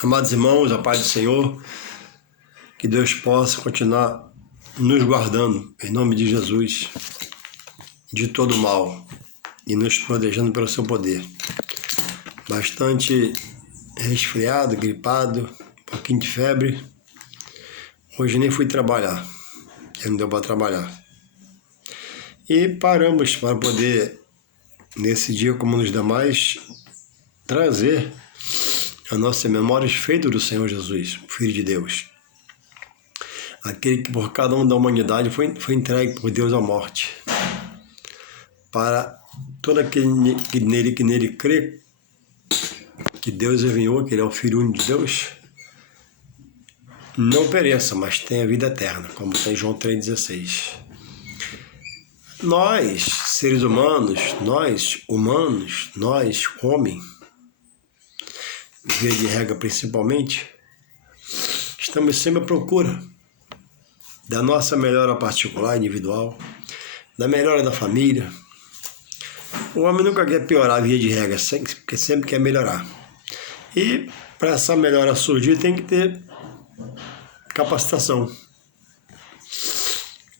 Amados irmãos, a paz do Senhor, que Deus possa continuar nos guardando, em nome de Jesus, de todo mal e nos protegendo pelo seu poder. Bastante resfriado, gripado, um pouquinho de febre. Hoje nem fui trabalhar, não deu para trabalhar. E paramos para poder, nesse dia como nos demais, trazer a nossa memória os feitos do Senhor Jesus, Filho de Deus. Aquele que por cada um da humanidade foi entregue por Deus à morte. Para todo aquele que nele crê, que Deus enviou, que Ele é o Filho único de Deus, não pereça, mas tenha vida eterna, como está em João 3,16. Nós, seres humanos, nós, homem, via de regra principalmente, estamos sempre à procura da nossa melhora particular, individual, da melhora da família. O homem nunca quer piorar via de regra, porque sempre quer melhorar. E para essa melhora surgir tem que ter capacitação.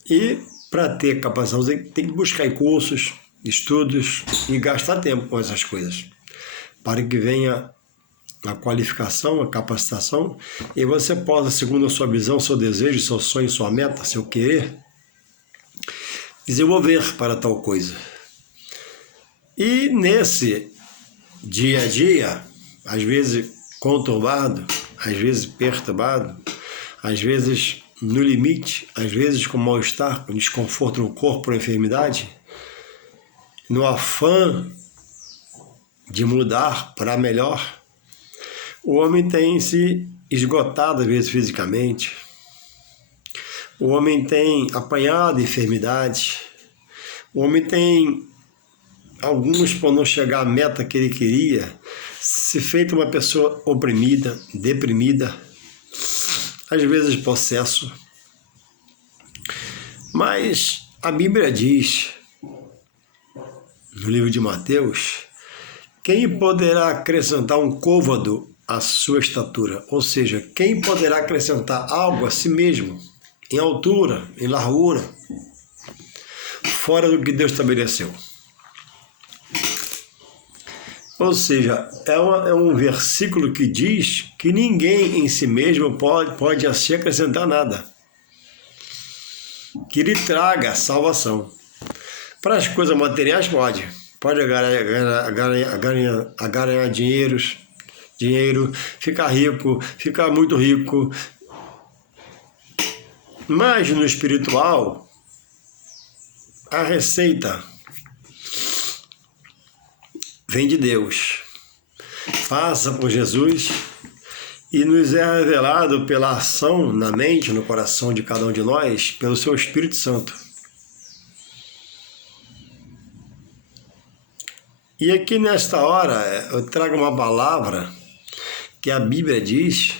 E para ter capacitação tem que buscar em cursos, estudos e gastar tempo com essas coisas, para que venha a qualificação, a capacitação, e você possa, segundo a sua visão, seu desejo, seu sonho, sua meta, seu querer, desenvolver para tal coisa. E nesse dia a dia, às vezes conturbado, às vezes perturbado, às vezes no limite, às vezes com mal-estar, com desconforto no corpo, ou enfermidade, no afã de mudar para melhor, o homem tem se esgotado às vezes fisicamente, o homem tem apanhado enfermidade, o homem tem, alguns por não chegar à meta que ele queria, se feito uma pessoa oprimida, deprimida, às vezes possesso. Mas a Bíblia diz, no livro de Mateus, quem poderá acrescentar um côvado à sua estatura? Ou seja, quem poderá acrescentar algo a si mesmo, em altura, em largura, fora do que Deus estabeleceu? Ou seja, é um versículo que diz que ninguém em si mesmo pode assim acrescentar nada, que lhe traga salvação. Para as coisas materiais pode ganhar dinheiro, ficar rico, ficar muito rico, mas no espiritual, a receita vem de Deus, passa por Jesus e nos é revelado pela ação na mente, no coração de cada um de nós, pelo seu Espírito Santo. E aqui nesta hora eu trago uma palavra que a Bíblia diz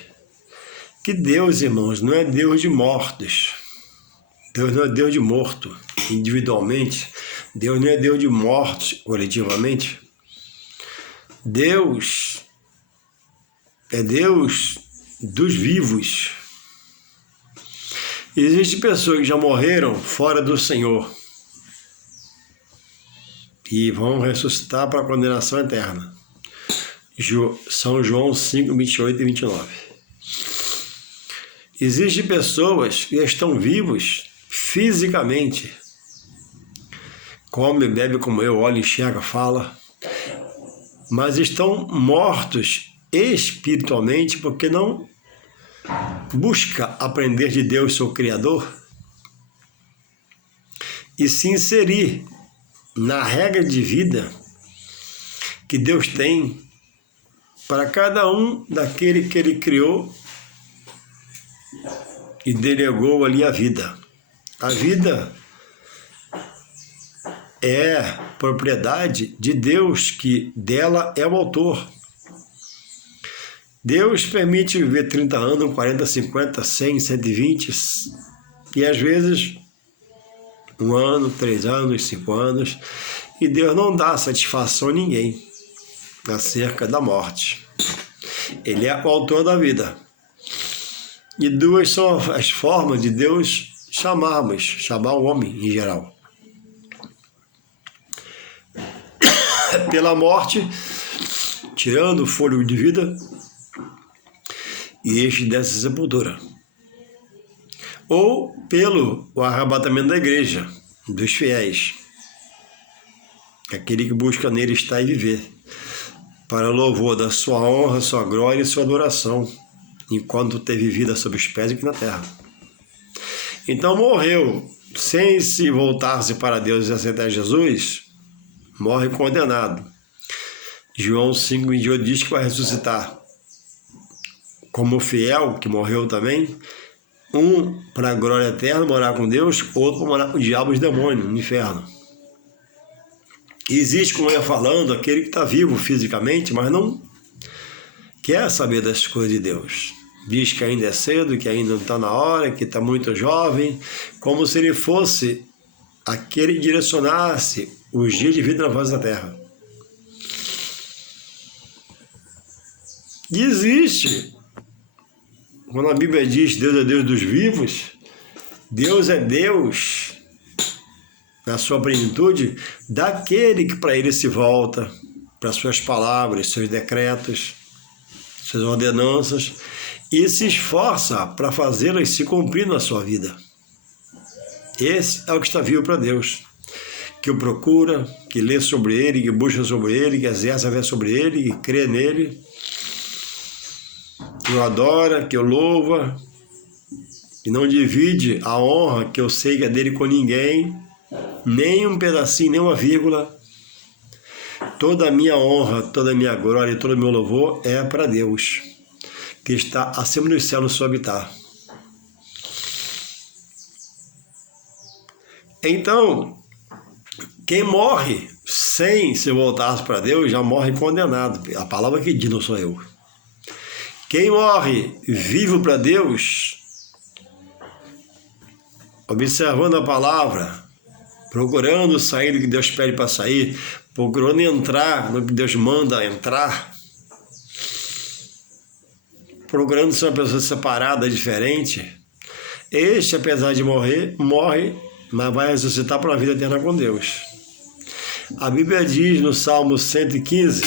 que Deus, irmãos, não é Deus de mortos. Deus não é Deus de morto individualmente. Deus não é Deus de mortos coletivamente. Deus é Deus dos vivos. Existem pessoas que já morreram fora do Senhor e vão ressuscitar para a condenação eterna. São João 5, 28 e 29. Existem pessoas que estão vivos fisicamente, come, bebe como eu, olha, enxerga, fala, mas estão mortos espiritualmente porque não busca aprender de Deus, seu Criador, e se inserir na regra de vida que Deus tem para cada um daquele que Ele criou e delegou ali a vida. A vida é propriedade de Deus, que dela é o autor. Deus permite viver 30 anos, 40, 50, 100, 120 e às vezes 1 ano, 3 anos, 5 anos, e Deus não dá satisfação a ninguém acerca da morte. Ele é o autor da vida. E duas são as formas de Deus chamar o homem em geral. Pela morte, tirando o fôlego de vida, e este dessa sepultura. Ou pelo arrebatamento da igreja, dos fiéis, aquele que busca nele estar e viver, para louvor da sua honra, sua glória e sua adoração, enquanto teve vida sob os pés aqui na terra. Então morreu sem se voltar-se para Deus e aceitar Jesus, morre condenado. João 5,28 diz que vai ressuscitar como fiel, que morreu também, um para a glória eterna, morar com Deus, outro para morar com o diabo e os demônios, no inferno. Existe, como eu ia falando, aquele que está vivo fisicamente, mas não quer saber das coisas de Deus. Diz que ainda é cedo, que ainda não está na hora, que está muito jovem, como se ele fosse aquele que direcionasse os dias de vida na face da terra. E existe, quando a Bíblia diz Deus é Deus dos vivos, Deus é Deus, na sua plenitude, daquele que para ele se volta, para suas palavras, seus decretos, suas ordenanças, e se esforça para fazê-las se cumprir na sua vida. Esse é o que está vivo para Deus, que o procura, que lê sobre ele, que busca sobre ele, que exerce a fé sobre ele, que crê nele, que o adora, que o louva, que não divide a honra que eu sei que é dele com ninguém, nem um pedacinho, nem uma vírgula. Toda a minha honra, toda a minha glória e todo o meu louvor é para Deus, que está acima dos céus no seu habitar. Então, quem morre sem se voltar para Deus já morre condenado. A palavra que diz, não sou eu. Quem morre vivo para Deus, observando a palavra, procurando sair do que Deus pede para sair, procurando entrar no que Deus manda entrar, procurando ser uma pessoa separada, diferente, este, apesar de morrer, morre, mas vai ressuscitar para a vida eterna com Deus. A Bíblia diz no Salmo 115,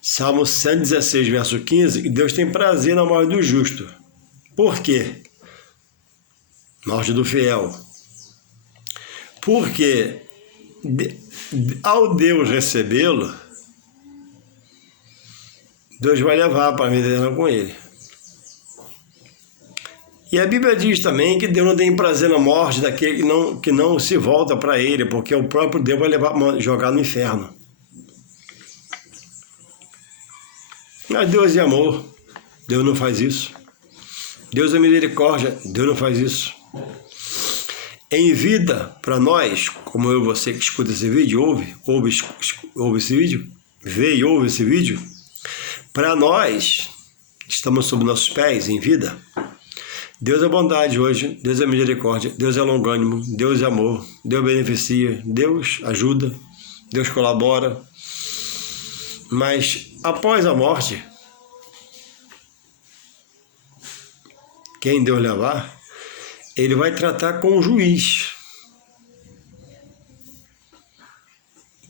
Salmo 116, verso 15, que Deus tem prazer na morte do justo. Por quê? Morte do fiel. Porque ao Deus recebê-lo, Deus vai levar para a vida eterna com ele. E a Bíblia diz também que Deus não tem prazer na morte daquele que não se volta para ele, porque o próprio Deus vai jogar no inferno. Mas Deus é amor, Deus não faz isso. Deus é misericórdia, Deus não faz isso. Em vida, para nós, como eu e você que escuta esse vídeo, ouve esse vídeo, vê e ouve esse vídeo, para nós, estamos sob nossos pés em vida, Deus é bondade hoje, Deus é misericórdia, Deus é longânimo, Deus é amor, Deus beneficia, Deus ajuda, Deus colabora. Mas após a morte, quem Deus levar, ele vai tratar com o juiz,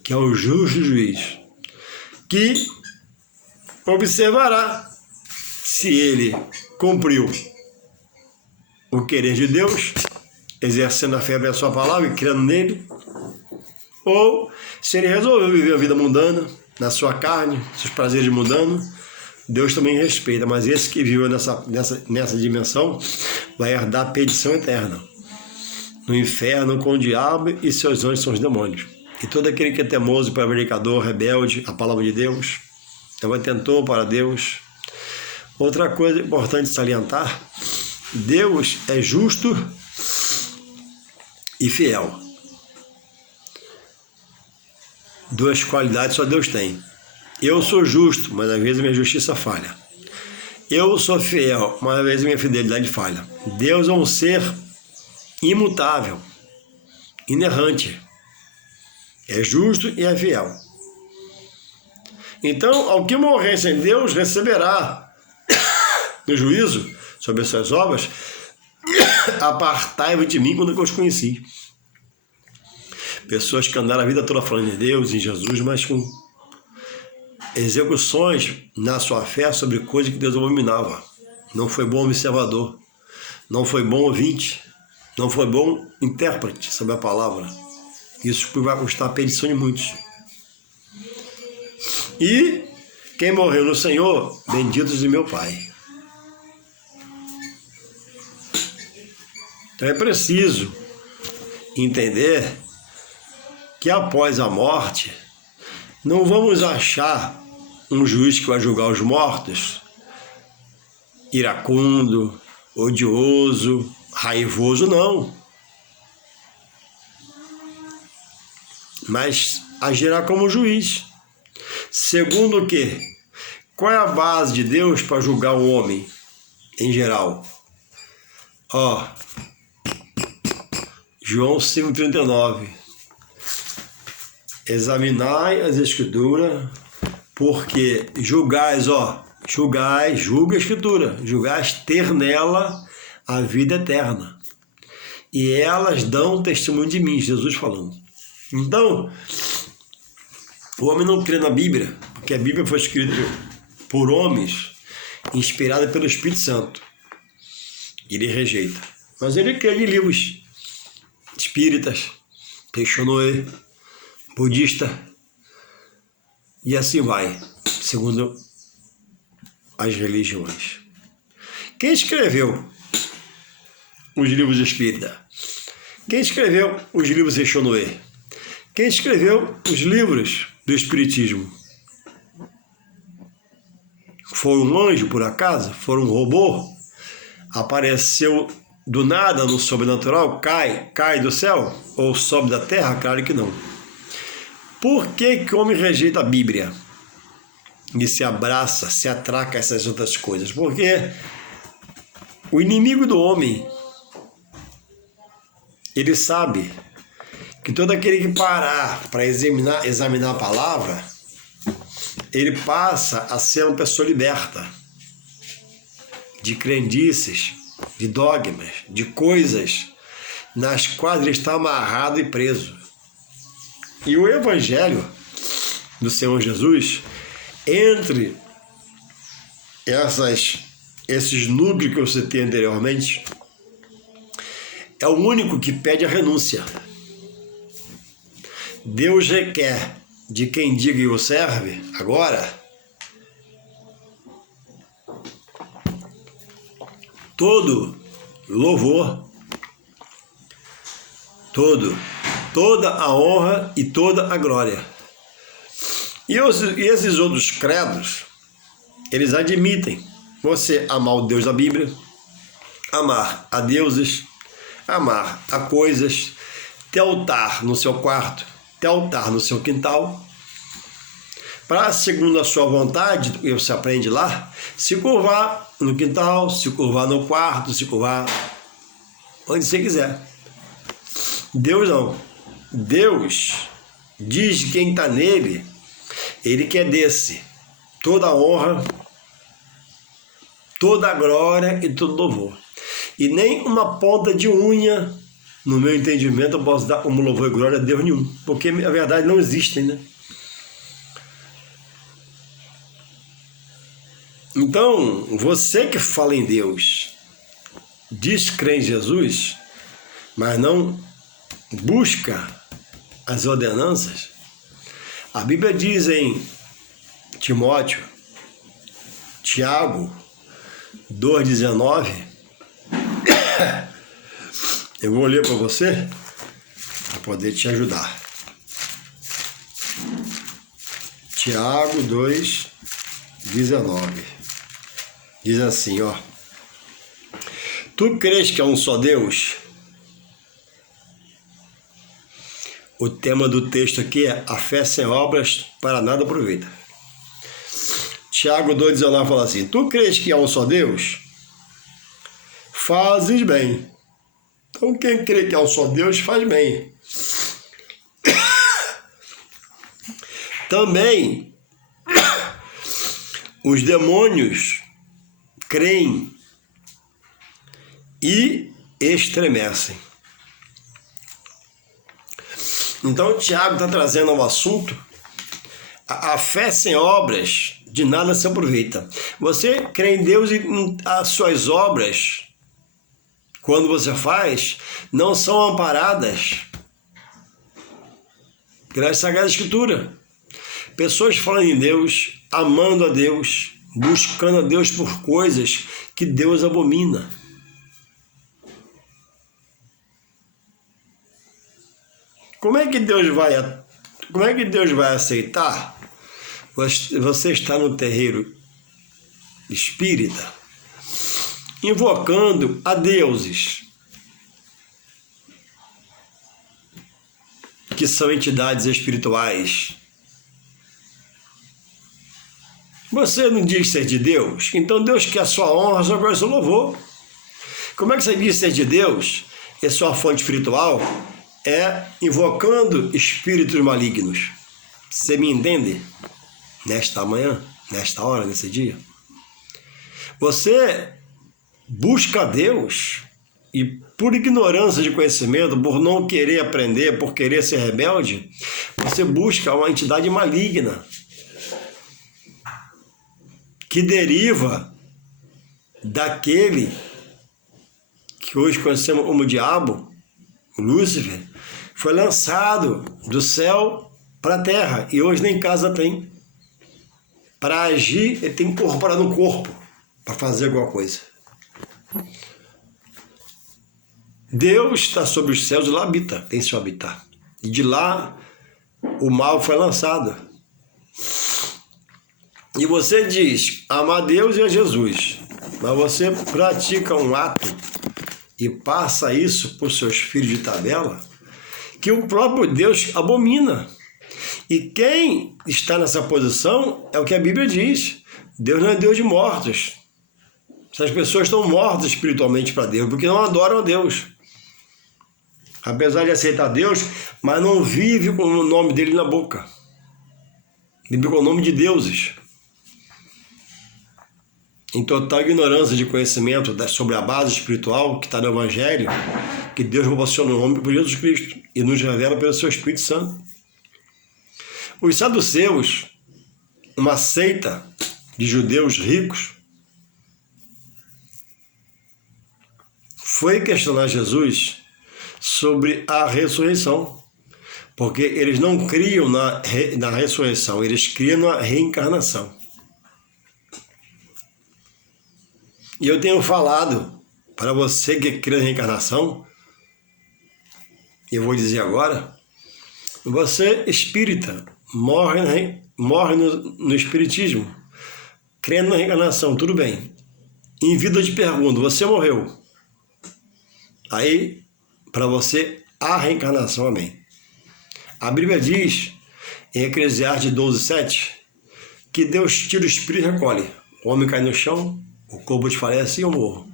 que é o justo juiz, que observará se ele cumpriu o querer de Deus, exercendo a fé da sua palavra e crendo nele, ou se ele resolveu viver a vida mundana, na sua carne, seus prazeres mundanos, Deus também respeita, mas esse que viveu nessa dimensão vai herdar a perdição eterna, no inferno com o diabo e seus anjos são os demônios. E todo aquele que é teimoso, prevaricador, rebelde à palavra de Deus, é um atentor para Deus. Outra coisa importante salientar, Deus é justo e fiel. Duas qualidades só Deus tem. Eu sou justo, mas às vezes minha justiça falha. Eu sou fiel, mas às vezes minha fidelidade falha. Deus é um ser imutável, inerrante. É justo e é fiel. Então, ao que morrer sem Deus, receberá no juízo sobre as suas obras, apartai-vos de mim quando eu os conheci. Pessoas que andaram a vida toda falando em Deus, em Jesus, mas com execuções na sua fé sobre coisas que Deus abominava. Não foi bom observador, não foi bom ouvinte, não foi bom intérprete sobre a palavra. Isso vai custar a perdição de muitos. E quem morreu no Senhor, benditos de meu Pai. Então é preciso entender que após a morte, não vamos achar um juiz que vai julgar os mortos iracundo, odioso, raivoso, não. Mas agirá como juiz. Segundo o quê? Qual é a base de Deus para julgar o homem em geral? João 5,39. Examinai as Escrituras, porque julga a Escritura, julgais ter nela a vida eterna. E elas dão testemunho de mim, Jesus falando. Então, o homem não crê na Bíblia, porque a Bíblia foi escrita por homens, inspirada pelo Espírito Santo. Ele rejeita. Mas ele crê em livros espíritas, Teixonoe, budista, e assim vai, segundo as religiões. Quem escreveu os livros espíritas? Quem escreveu os livros Teixonoe? Quem escreveu os livros do Espiritismo? Foi um anjo, por acaso? Foi um robô? Apareceu do nada no sobrenatural? Cai do céu? Ou sobe da terra? Claro que não. Por que o homem rejeita a Bíblia? E se abraça, se atraca a essas outras coisas? Porque o inimigo do homem, ele sabe que todo aquele que parar para examinar a palavra, ele passa a ser uma pessoa liberta de crendices, de dogmas, de coisas nas quais ele está amarrado e preso. E o Evangelho do Senhor Jesus, entre esses núcleos que eu citei anteriormente, é o único que pede a renúncia. Deus requer de quem diga e o serve, agora, todo louvor, toda a honra e toda a glória. E esses outros credos, eles admitem você amar o Deus da Bíblia, amar a deuses, amar a coisas, ter altar no seu quarto, ter altar no seu quintal, para, segundo a sua vontade, você aprende lá, se curvar no quintal, se curvar no quarto, se curvar onde você quiser. Deus não. Deus diz que quem está nele, ele quer desse toda a honra, toda a glória e todo louvor. E nem uma ponta de unha, no meu entendimento, eu posso dar como louvor e glória a Deus nenhum, porque a verdade não existe, né? Então, você que fala em Deus, diz crer em Jesus, mas não busca as ordenanças, a Bíblia diz em Timóteo, Tiago 2,19, eu vou ler para você, para poder te ajudar. Tiago 2,19, diz assim, tu crês que há um só Deus? O tema do texto aqui é a fé sem obras para nada aproveita. Tiago 2,19 fala assim, tu crês que há um só Deus? Fazes bem. Então quem crê que há um só Deus faz bem. Também os demônios creem e estremecem. Então, o Tiago está trazendo ao assunto: a fé sem obras de nada se aproveita. Você crê em Deus e as suas obras, quando você faz, não são amparadas pela Sagrada Escritura. Pessoas falando em Deus, amando a Deus, buscando a Deus por coisas que Deus abomina. Como é que Deus vai aceitar você estar no terreiro espírita invocando a deuses que são entidades espirituais? Você não diz ser de Deus? Então Deus quer a sua honra, só quer o seu louvor. Como é que você diz ser de Deus e sua fonte espiritual é invocando espíritos malignos? Você me entende? Nesta manhã, nesta hora, nesse dia. Você busca a Deus e, por ignorância de conhecimento, por não querer aprender, por querer ser rebelde, você busca uma entidade maligna que deriva daquele que hoje conhecemos como diabo, o Lúcifer, foi lançado do céu para a terra e hoje nem casa tem. Para agir, ele tem que incorporar no corpo para fazer alguma coisa. Deus está sobre os céus e lá habita, tem seu habitar. E de lá o mal foi lançado. E você diz amar a Deus e a Jesus, mas você pratica um ato e passa isso para os seus filhos de tabela, que o próprio Deus abomina. E quem está nessa posição é o que a Bíblia diz: Deus não é Deus de mortos. Essas pessoas estão mortas espiritualmente para Deus, porque não adoram a Deus. Apesar de aceitar Deus, mas não vive com o nome dele na boca. Vive com o nome de deuses. Em total ignorância de conhecimento sobre a base espiritual que está no Evangelho, que Deus proporciona o nome por Jesus Cristo e nos revela pelo seu Espírito Santo. Os saduceus, uma seita de judeus ricos, foi questionar Jesus sobre a ressurreição, porque eles não criam na ressurreição, eles criam na reencarnação. E eu tenho falado para você que crê na reencarnação, e eu vou dizer agora: você espírita, morre no espiritismo, crendo na reencarnação, tudo bem. Em vida eu te pergunto: você morreu? Aí, para você, a reencarnação, amém. A Bíblia diz, em Eclesiastes 12:7, que Deus tira o espírito e recolhe. O homem cai no chão, o corpo desfalece e eu morro.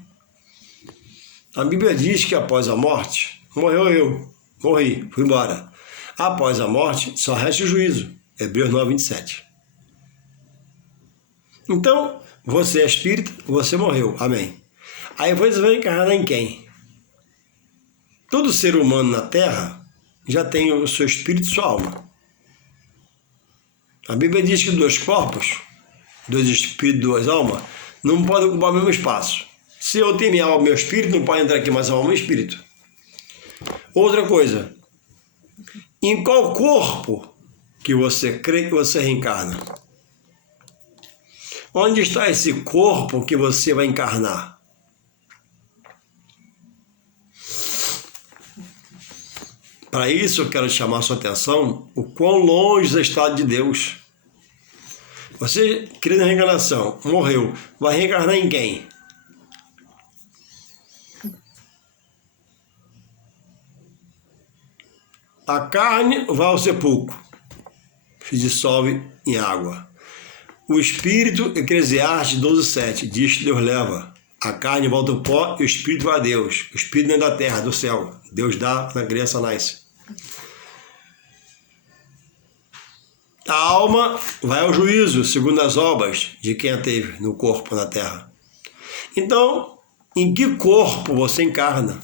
A Bíblia diz que após a morte, morreu eu, morri, fui embora. Após a morte, só resta o juízo. Hebreus 9:27. Então, você é espírita, você morreu, amém. Aí você vai encarnar em quem? Todo ser humano na Terra já tem o seu espírito e sua alma. A Bíblia diz que dois corpos, dois espíritos, duas almas, não podem ocupar o mesmo espaço. Se eu tenho minha alma e meu espírito, não pode entrar aqui mais alma e espírito. Outra coisa, em qual corpo que você crê que você reencarna? Onde está esse corpo que você vai encarnar? Para isso eu quero chamar a sua atenção o quão longe você está de Deus. Você crê na reencarnação, morreu, vai reencarnar em quem? A carne vai ao sepulcro, se dissolve em água. O espírito, Eclesiastes 12:7, diz que Deus leva. A carne volta ao pó e o espírito vai a Deus. O espírito não é da terra, do céu. Deus dá, na criança nasce. A alma vai ao juízo, segundo as obras de quem a teve no corpo, na terra. Então, em que corpo você encarna?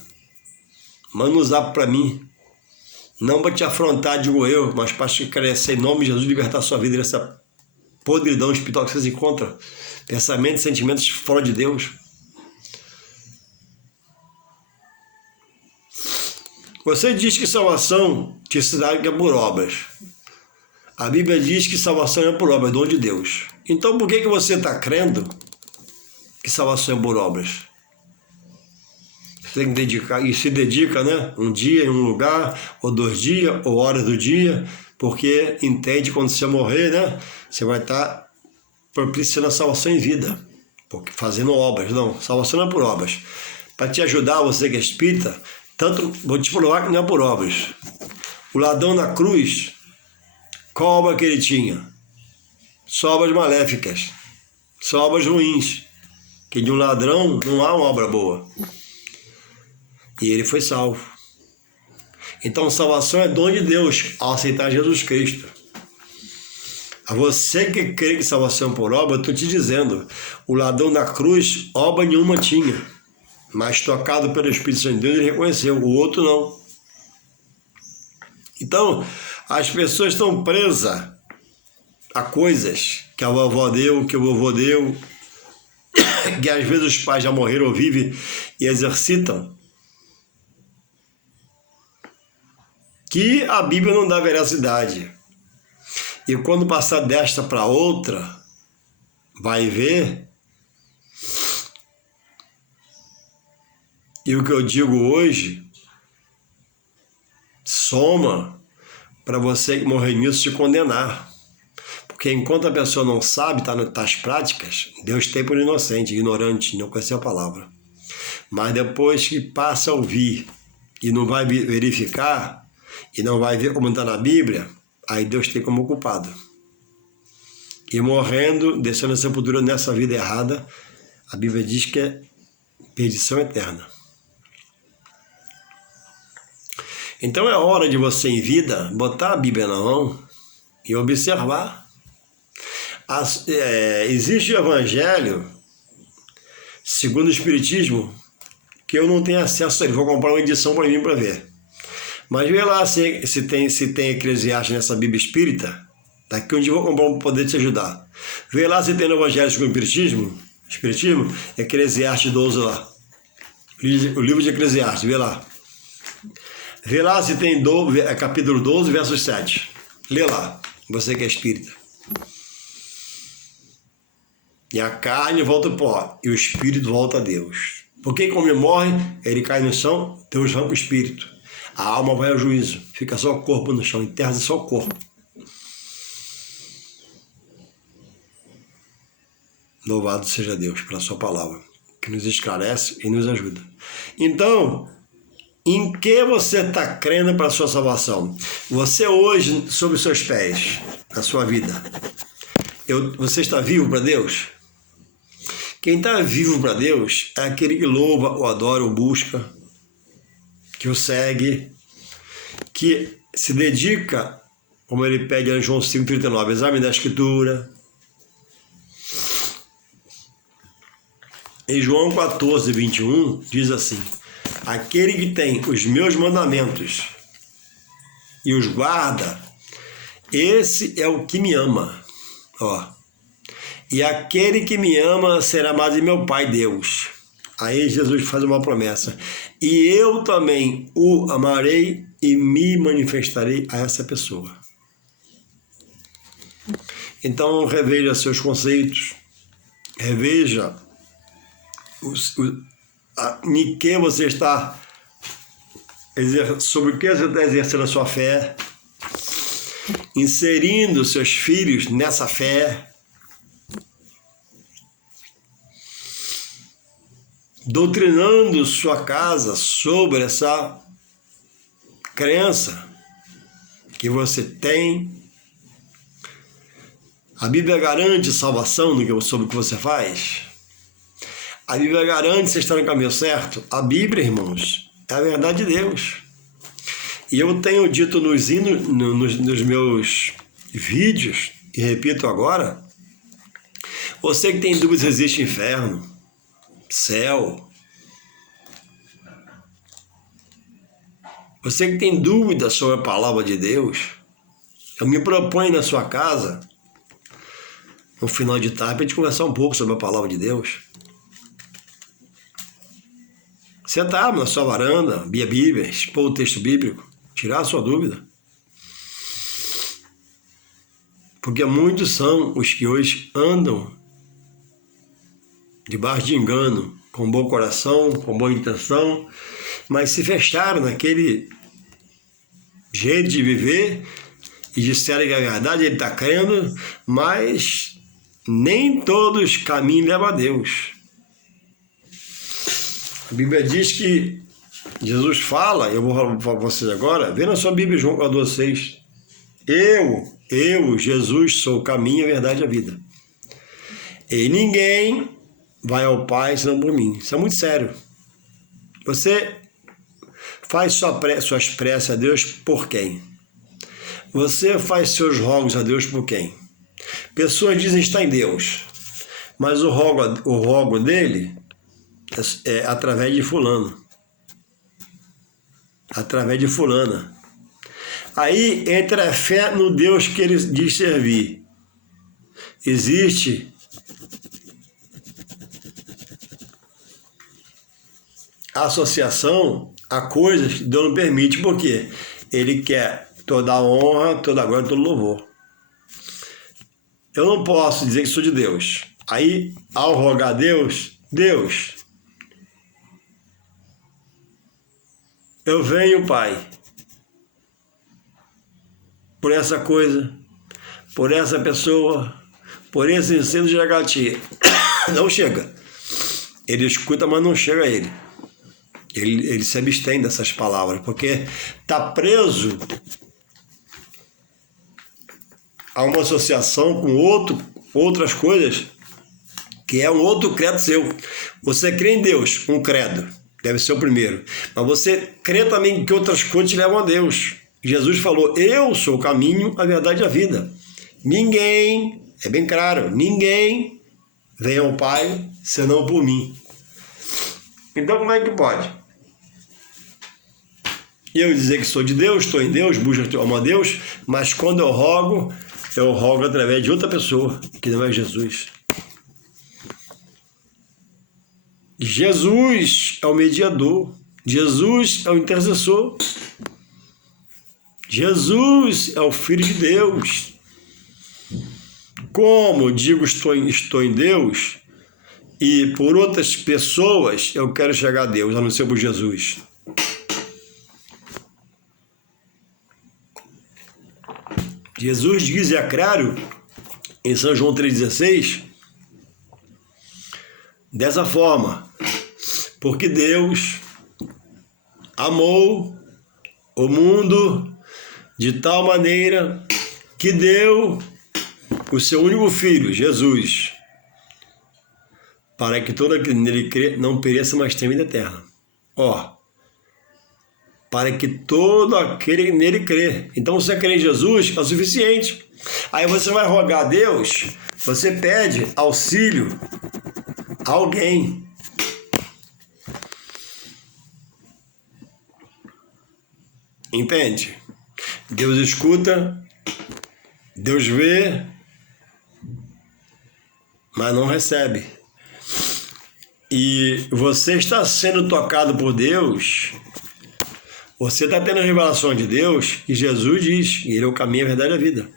Manda um zap para mim. Não para te afrontar, digo eu, mas para te crescer em nome de Jesus, libertar sua vida dessa podridão espiritual que você se encontra. Pensamentos e sentimentos fora de Deus. Você diz que salvação te se dá por obras. A Bíblia diz que salvação é por obras, é dom de Deus. Então por que você está crendo que salvação é por obras? Você tem que dedicar, e se dedica, né? Um dia em um lugar, ou 2 dias, ou horas do dia, porque entende quando você morrer, né? Você vai estar propiciando a salvação em vida, porque fazendo obras. Não, salvação não é por obras. Para te ajudar, você que é espírita, tanto vou te provar que não é por obras. O ladrão na cruz, qual obra que ele tinha? Só obras maléficas, só obras ruins. Que de um ladrão não há uma obra boa. E ele foi salvo. Então, salvação é dom de Deus ao aceitar Jesus Cristo. A você que crê que salvação é por obra, eu estou te dizendo, o ladrão na cruz, obra nenhuma tinha. Mas tocado pelo Espírito Santo de Deus, ele reconheceu, o outro não. Então, as pessoas estão presas a coisas que a vovó deu, que o vovô deu, que às vezes os pais já morreram ou vivem e exercitam, que a Bíblia não dá veracidade. E quando passar desta para outra, vai ver. E o que eu digo hoje, soma para você que morrer nisso se condenar. Porque enquanto a pessoa não sabe, está nas práticas, Deus tem por inocente, ignorante, não conhece a palavra. Mas depois que passa a ouvir e não vai verificar, e não vai ver como está na Bíblia, aí Deus tem como culpado. E morrendo, descendo a sepultura nessa vida errada, a Bíblia diz que é perdição eterna. Então é hora de você em vida botar a Bíblia na mão e observar. Existe o Evangelho, segundo o Espiritismo, que eu não tenho acesso a ele. Vou comprar uma edição para mim para ver. Mas vê lá se tem Eclesiastes nessa Bíblia Espírita. Daqui onde eu vou comprar para poder te ajudar. Vê lá se tem no Evangelho segundo o Espiritismo, Eclesiastes 12 lá. O livro de Eclesiastes, vê lá. Vê lá se tem capítulo 12, verso 7. Lê lá, você que é espírita. E a carne volta ao pó, e o espírito volta a Deus. Porque como ele morre, ele cai no chão, Deus arranca o espírito. A alma vai ao juízo, fica só o corpo no chão, enterra só o corpo. Louvado seja Deus pela sua palavra, que nos esclarece e nos ajuda. Então, em que você está crendo para a sua salvação? Você hoje, sob os seus pés, na sua vida, você está vivo para Deus? Quem está vivo para Deus é aquele que louva, o adora, o busca, que o segue, que se dedica, como ele pede em João 5,39, exame da Escritura. Em João 14,21, diz assim: aquele que tem os meus mandamentos e os guarda, esse é o que me ama. E aquele que me ama será amado de meu Pai Deus. Aí Jesus faz uma promessa: e eu também o amarei e me manifestarei a essa pessoa. Então reveja seus conceitos, reveja em que você está, sobre o que você está exercendo a sua fé, inserindo seus filhos nessa fé, doutrinando sua casa sobre essa crença que você tem. A Bíblia garante salvação sobre o que você faz. A Bíblia garante você estar no caminho certo. A Bíblia, irmãos, é a verdade de Deus. E eu tenho dito nos meus vídeos, e repito agora, você que tem dúvidas se existe inferno, céu, você que tem dúvidas sobre a palavra de Deus, eu me proponho na sua casa, no final de tarde, para a gente conversar um pouco sobre a palavra de Deus. Sentar na sua varanda, abrir a Bíblia, expor o texto bíblico, tirar a sua dúvida. Porque muitos são os que hoje andam debaixo de engano, com bom coração, com boa intenção, mas se fecharam naquele jeito de viver e disseram que a verdade ele está crendo, mas nem todos caminhos levam a Deus. A Bíblia diz que Jesus fala, eu vou falar para vocês agora, vê na sua Bíblia, João 14,6. Eu, Jesus, sou o caminho, a verdade e a vida. E ninguém vai ao Pai senão por mim. Isso é muito sério. Você faz suas preces a Deus por quem? Você faz seus rogos a Deus por quem? Pessoas dizem estar em Deus, mas o rogo dele é através de fulano. Através de fulana. Aí entra a fé no Deus que ele diz servir. Existe associação a coisas que Deus não permite, porque ele quer toda a honra, toda a glória, todo louvor. Eu não posso dizer que sou de Deus. Aí, ao rogar a Deus, eu venho, Pai, por essa coisa, por essa pessoa, por esse ensino de lagartia. Não chega. Ele escuta, mas não chega a ele. Ele se abstém dessas palavras, porque está preso a uma associação com outras coisas, que é um outro credo seu. Você crê em Deus, um credo, deve ser o primeiro. Mas você crê também que outras coisas te levam a Deus. Jesus falou, eu sou o caminho, a verdade e a vida. Ninguém, é bem claro, ninguém vem ao Pai senão por mim. Então como é que pode? Eu dizer que sou de Deus, estou em Deus, busco amo a Deus, mas quando eu rogo através de outra pessoa, que não é Jesus. Jesus é o mediador, Jesus é o intercessor, Jesus é o Filho de Deus. Como digo estou em Deus, e por outras pessoas eu quero chegar a Deus, a não ser por Jesus. Jesus diz, é claro, em São João 3,16, dessa forma, porque Deus amou o mundo de tal maneira que deu o seu único Filho, Jesus, para que todo aquele nele crê não pereça, mas tenha vida eterna. Para que todo aquele nele crê. Então você crê em Jesus é o suficiente. Aí você vai rogar a Deus, você pede auxílio a alguém. Entende? Deus escuta, Deus vê, mas não recebe. E você está sendo tocado por Deus, você está tendo a revelação de Deus, e Jesus diz, Ele é o caminho, a verdade e a vida.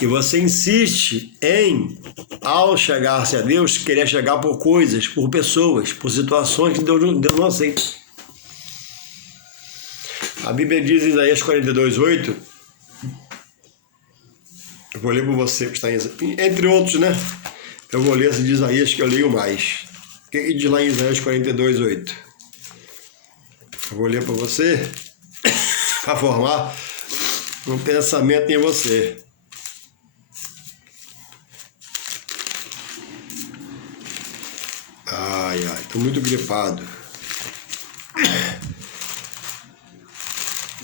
E você insiste em, ao chegar-se a Deus, querer chegar por coisas, por pessoas, por situações que Deus não aceita. A Bíblia diz em Isaías 42:8, eu vou ler para você que está em, entre outros, né? Eu vou ler esse de Isaías que eu leio mais. O que diz lá em Isaías 42:8? Eu vou ler para você, para formar um pensamento em você. Ai, estou muito gripado.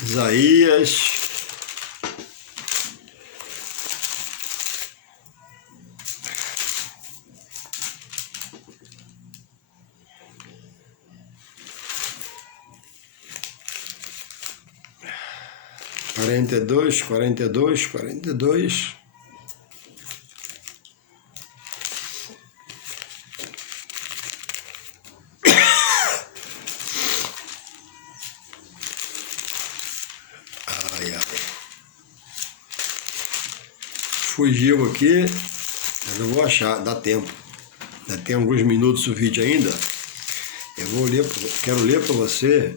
Isaías 42, 42, 42. Ai, ai. Fugiu aqui, mas eu vou achar, dá tempo. Ainda tem alguns minutos o vídeo ainda. Eu vou ler, quero ler para você.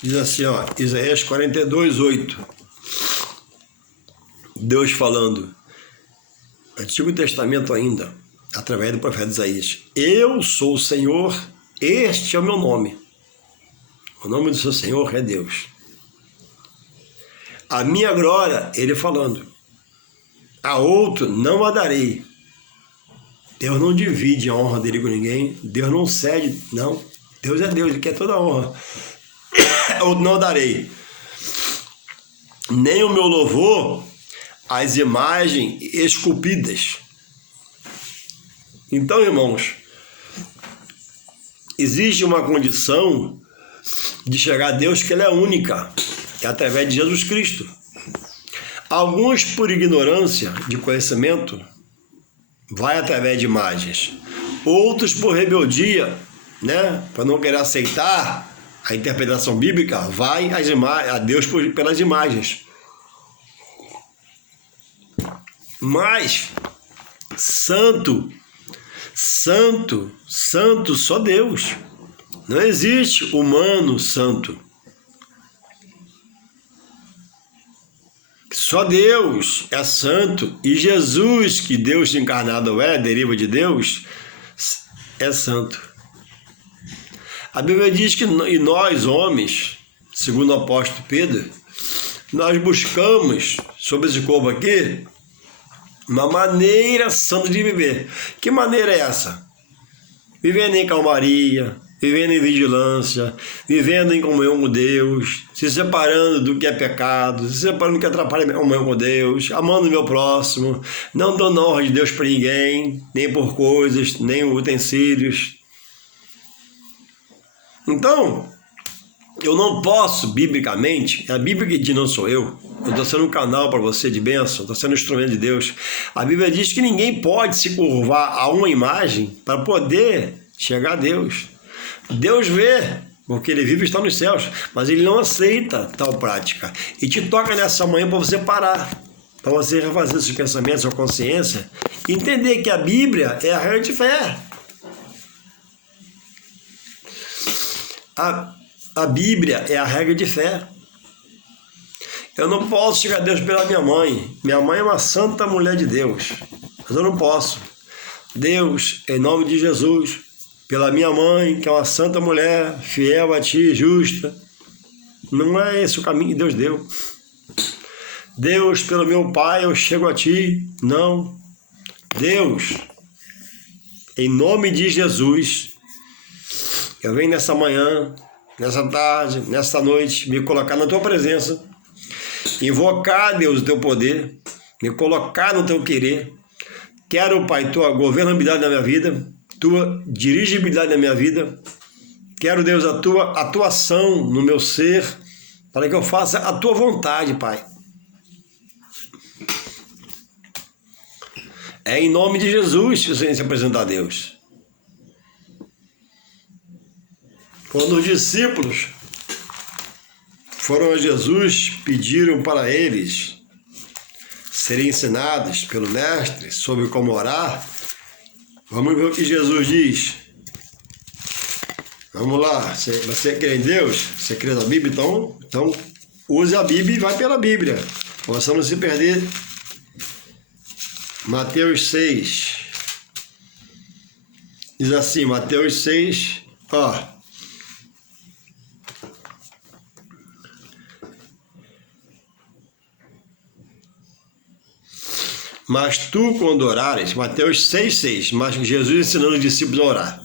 Diz assim, ó, Isaías 42, 8. Deus falando, Antigo Testamento ainda, através do profeta Isaías. Eu sou o Senhor, este é o meu nome. O nome do seu Senhor é Deus. A minha glória, ele falando, a outro não a darei. Deus não divide a honra dele com ninguém, Deus não cede, não. Deus é Deus, ele quer toda a honra. Eu não darei nem o meu louvor às imagens esculpidas. Então, irmãos, existe uma condição de chegar a Deus que ela é única, é através de Jesus Cristo. Alguns, por ignorância de conhecimento, vai através de imagens. Outros, por rebeldia, né, para não querer aceitar a interpretação bíblica, vai a Deus pelas imagens. Mas santo, santo, santo, só Deus. Não existe humano santo. Só Deus é santo. E Jesus, que Deus encarnado é, deriva de Deus, é santo. A Bíblia diz que e nós, homens, segundo o apóstolo Pedro, nós buscamos, sobre esse corpo aqui, uma maneira santa de viver. Que maneira é essa? Vivendo em calmaria, vivendo em vigilância, vivendo em comunhão com Deus, se separando do que é pecado, se separando do que atrapalha a comunhão com Deus, amando o meu próximo, não dando honra de Deus para ninguém, nem por coisas, nem utensílios. Então, eu não posso, biblicamente, é a Bíblia que diz, não sou eu estou sendo um canal para você de bênção, estou sendo um instrumento de Deus. A Bíblia diz que ninguém pode se curvar a uma imagem para poder chegar a Deus. Deus vê, porque ele vive e está nos céus, mas ele não aceita tal prática. E te toca nessa manhã para você parar, para você refazer seus pensamentos, sua consciência, e entender que a Bíblia é a regra de fé. A Bíblia é a regra de fé. Eu não posso chegar a Deus pela minha mãe. Minha mãe é uma santa mulher de Deus, mas eu não posso. Deus, em nome de Jesus, pela minha mãe, que é uma santa mulher, fiel a ti, justa. Não é esse o caminho que Deus deu. Deus, pelo meu pai, eu chego a ti. Não. Deus, em nome de Jesus, eu venho nessa manhã, nessa tarde, nessa noite, me colocar na tua presença, invocar, Deus, o teu poder, me colocar no teu querer. Quero, Pai, tua governabilidade na minha vida, tua dirigibilidade na minha vida. Quero, Deus, a tua atuação no meu ser, para que eu faça a tua vontade, Pai. É em nome de Jesus que você se apresentar a Deus. Quando os discípulos foram a Jesus, pediram para eles serem ensinados pelo Mestre sobre como orar, vamos ver o que Jesus diz. Vamos lá, você crê em Deus? Você crê na Bíblia? Então use a Bíblia e vai pela Bíblia. Possa não se perder. Mateus 6. Diz assim, Mateus 6, ó. Mas tu, quando orares, Mateus 6,6, mas Jesus ensinando os discípulos a orar.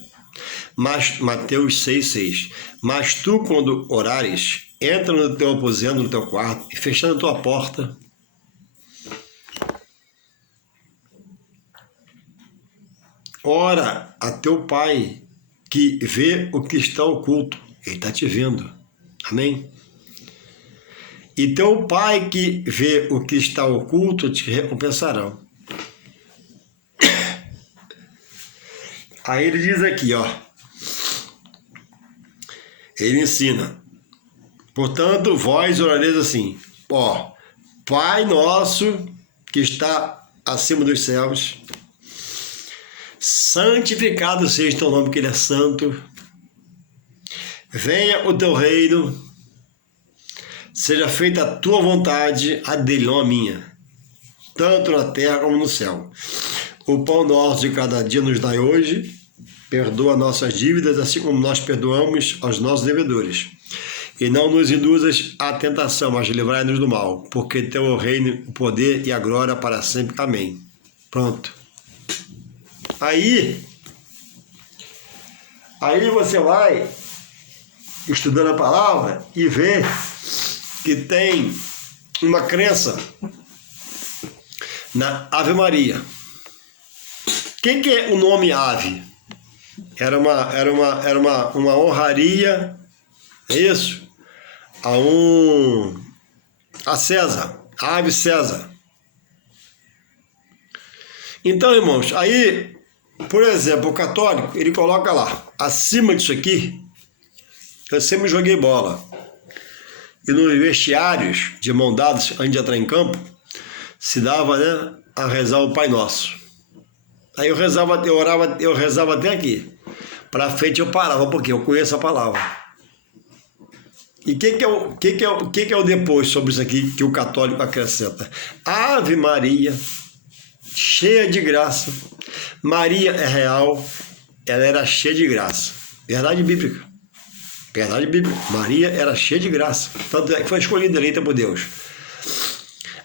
Mas, Mateus 6,6. Mas tu, quando orares, entra no teu aposento, no teu quarto, e fechando a tua porta, ora a teu Pai, que vê o que está oculto. Ele está te vendo. Amém? E teu Pai que vê o que está oculto te recompensarão. Aí ele diz aqui, ó. Ele ensina. Portanto, vós orareis assim, ó, Pai nosso que está acima dos céus, santificado seja o teu nome, que ele é santo. Venha o teu reino, seja feita a tua vontade, a dele, não a minha, tanto na terra como no céu. O pão nosso de cada dia nos dai hoje, perdoa nossas dívidas, assim como nós perdoamos aos nossos devedores. E não nos induzas à tentação, mas livrai-nos do mal, porque teu é o reino, o poder e a glória para sempre. Amém. Pronto. Aí você vai estudando a palavra e vê que tem uma crença na Ave Maria. O que é o nome ave? Era uma honraria, é isso? A César, a ave César. Então, irmãos, aí, por exemplo, o católico, ele coloca lá, acima disso aqui, eu sempre joguei bola. E nos vestiários, de mão dadas, antes de entrar em campo, se dava, né, a rezar o Pai Nosso. Aí eu rezava até aqui. Para frente eu parava, porque eu conheço a palavra. E o que é o depois sobre isso aqui que o católico acrescenta? Ave Maria, cheia de graça. Maria é real, ela era cheia de graça. Verdade bíblica. Verdade bíblica. Maria era cheia de graça. Tanto é que foi escolhida, eleita por Deus.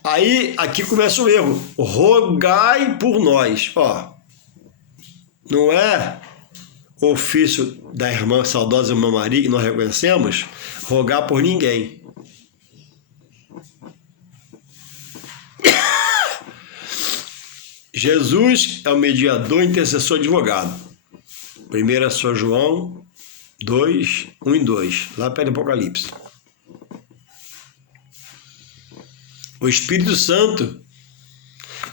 Aí, aqui começa o erro. Rogai por nós. Ó, não é o ofício da irmã, saudosa irmã Maria, que nós reconhecemos, rogar por ninguém. Jesus é o mediador, intercessor, advogado. 1 São João 2, 1 e 2, lá perto do Apocalipse. O Espírito Santo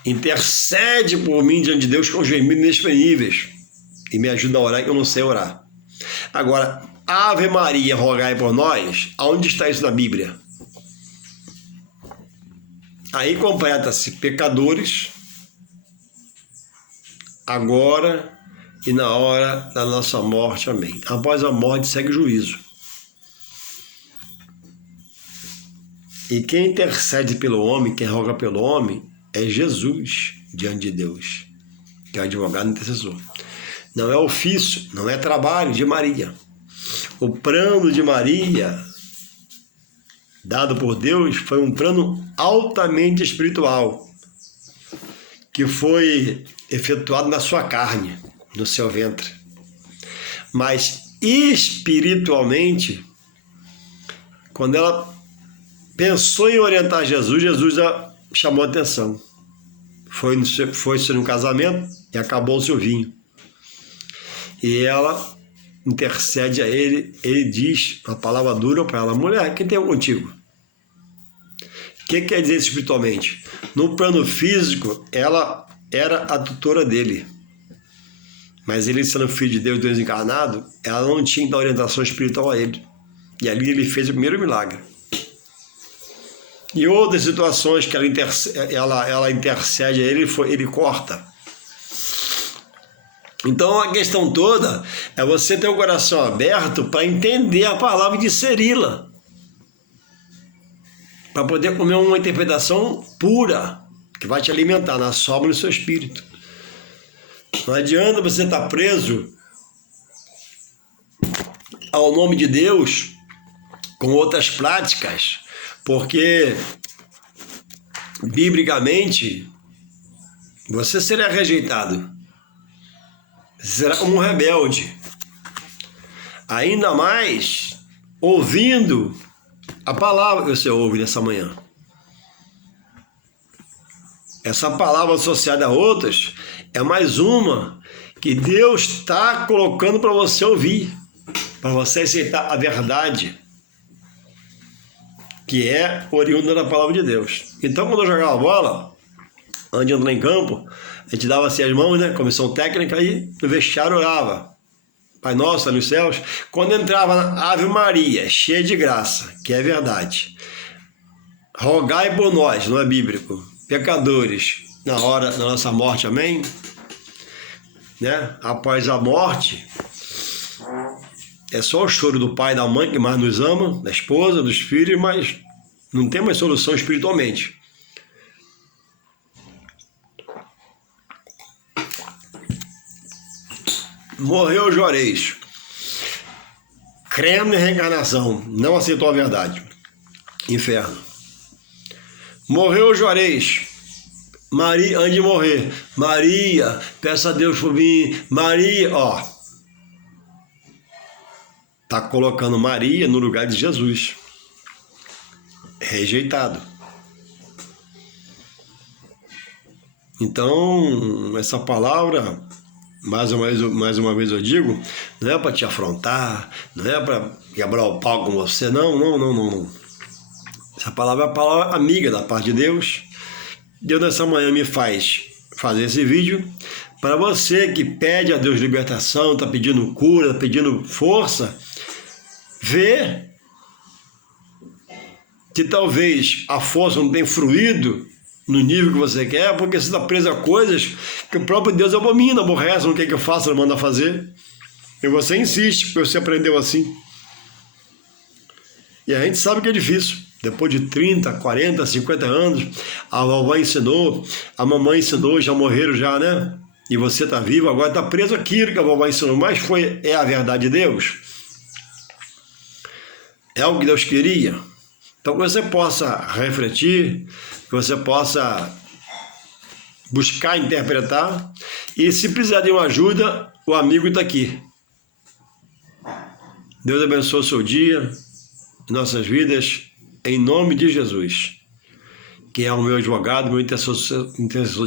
intercede por mim diante de Deus com gemidos inexprimíveis e me ajuda a orar, que eu não sei orar. Agora, Ave Maria, rogai por nós, aonde está isso na Bíblia? Aí completa-se pecadores, agora e na hora da nossa morte. Amém. Após a morte segue o juízo. E quem intercede pelo homem, quem roga pelo homem, é Jesus diante de Deus, que é o advogado intercessor. Não é ofício, não é trabalho de Maria. O plano de Maria, dado por Deus, foi um plano altamente espiritual, que foi efetuado na sua carne, no seu ventre. Mas espiritualmente, quando ela pensou em orientar Jesus, Jesus já chamou a atenção. Foi-se no casamento e acabou-se o vinho. E ela intercede a ele, ele diz uma palavra dura para ela: mulher, quem tem contigo? O que quer dizer espiritualmente? No plano físico, ela era a tutora dele. Mas ele, sendo filho de Deus, Deus encarnado, ela não tinha da orientação espiritual a ele. E ali ele fez o primeiro milagre. E outras situações que ela intercede a ele, ele corta. Então a questão toda é você ter o coração aberto para entender a palavra e discerni-la. Para poder comer uma interpretação pura, que vai te alimentar na sua alma e no seu espírito. Não adianta você estar preso ao nome de Deus com outras práticas, porque biblicamente você será rejeitado. Você será como um rebelde. Ainda mais ouvindo a palavra que você ouve nessa manhã. Essa palavra associada a outras é mais uma que Deus está colocando para você ouvir, para você aceitar a verdade, que é oriunda da palavra de Deus. Então, quando eu jogava bola, antes de entrar em campo, a gente dava assim as mãos, né? Comissão técnica, e no vestiário orava. Pai nosso, nos céus. Quando entrava na Ave Maria, cheia de graça, que é verdade. Rogai por nós, não é bíblico, pecadores, na hora da nossa morte, amém? Né? Após a morte, é só o choro do pai e da mãe que mais nos ama, da esposa, dos filhos, mas não tem mais solução espiritualmente. Morreu Juarez, crendo em reencarnação, não aceitou a verdade. Inferno. Morreu Juarez, Maria, antes de morrer, Maria, peça a Deus por mim, Maria, ó. Tá colocando Maria no lugar de Jesus. Rejeitado. Então, essa palavra, mais uma vez eu digo, não é para te afrontar, não é para quebrar o pau com você, não. Essa palavra é a palavra amiga da parte de Deus. Deus nessa manhã me faz fazer esse vídeo para você que pede a Deus libertação, está pedindo cura, está pedindo força, ver que talvez a força não tenha fluído no nível que você quer, porque você está preso a coisas que o próprio Deus abomina, aborrece, não quer que eu faça, não manda fazer. E você insiste, porque você aprendeu assim. E a gente sabe que é difícil. Depois de 30, 40, 50 anos, a vovó ensinou, a mamãe ensinou, já morreram já, né? E você está vivo, agora está preso aquilo que a vovó ensinou. Mas é a verdade de Deus? É o que Deus queria? Então que você possa refletir, que você possa buscar interpretar, e se precisar de uma ajuda, o amigo está aqui. Deus abençoe o seu dia, nossas vidas, em nome de Jesus, que é o meu advogado, meu intercessor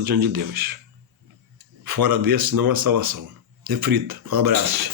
diante de Deus. Fora desse não há salvação. Reflita. Um abraço.